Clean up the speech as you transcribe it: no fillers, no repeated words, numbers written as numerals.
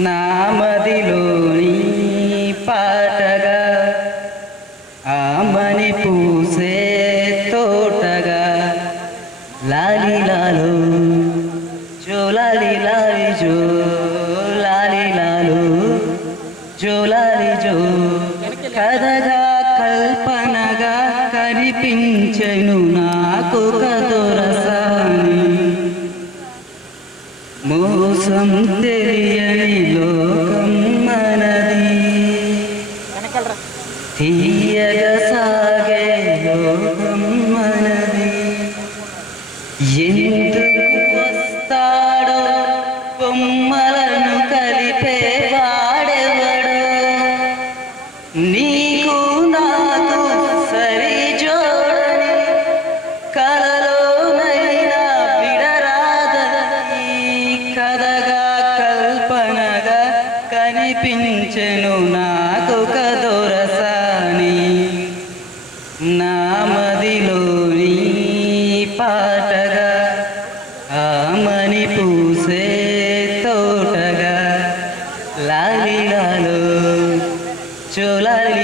నామదిలోని పాటగా ఆమని పూసే తోటగా లాలి లాలు జో లాలి లాలి జో లాలి లాలు జో లాలి జో కథగా కల్పనగా కనిపించెను నాకు కదొరసాని మోసం తెలియని లోకం మనది తీయగా సాగే లోకం మనది ఎందుకు వస్తాడో బొమ్మలను కలిపే వాడెవడో నీకు నాకు సరి జోడని కలలోనైనా విడరాదని కథగా కల్పనగా కనిపించెను నాకు కదొరసాని నామదిలోని పాటగా ఆమని పూసే తోటగా లాలి లాలో చోలాలి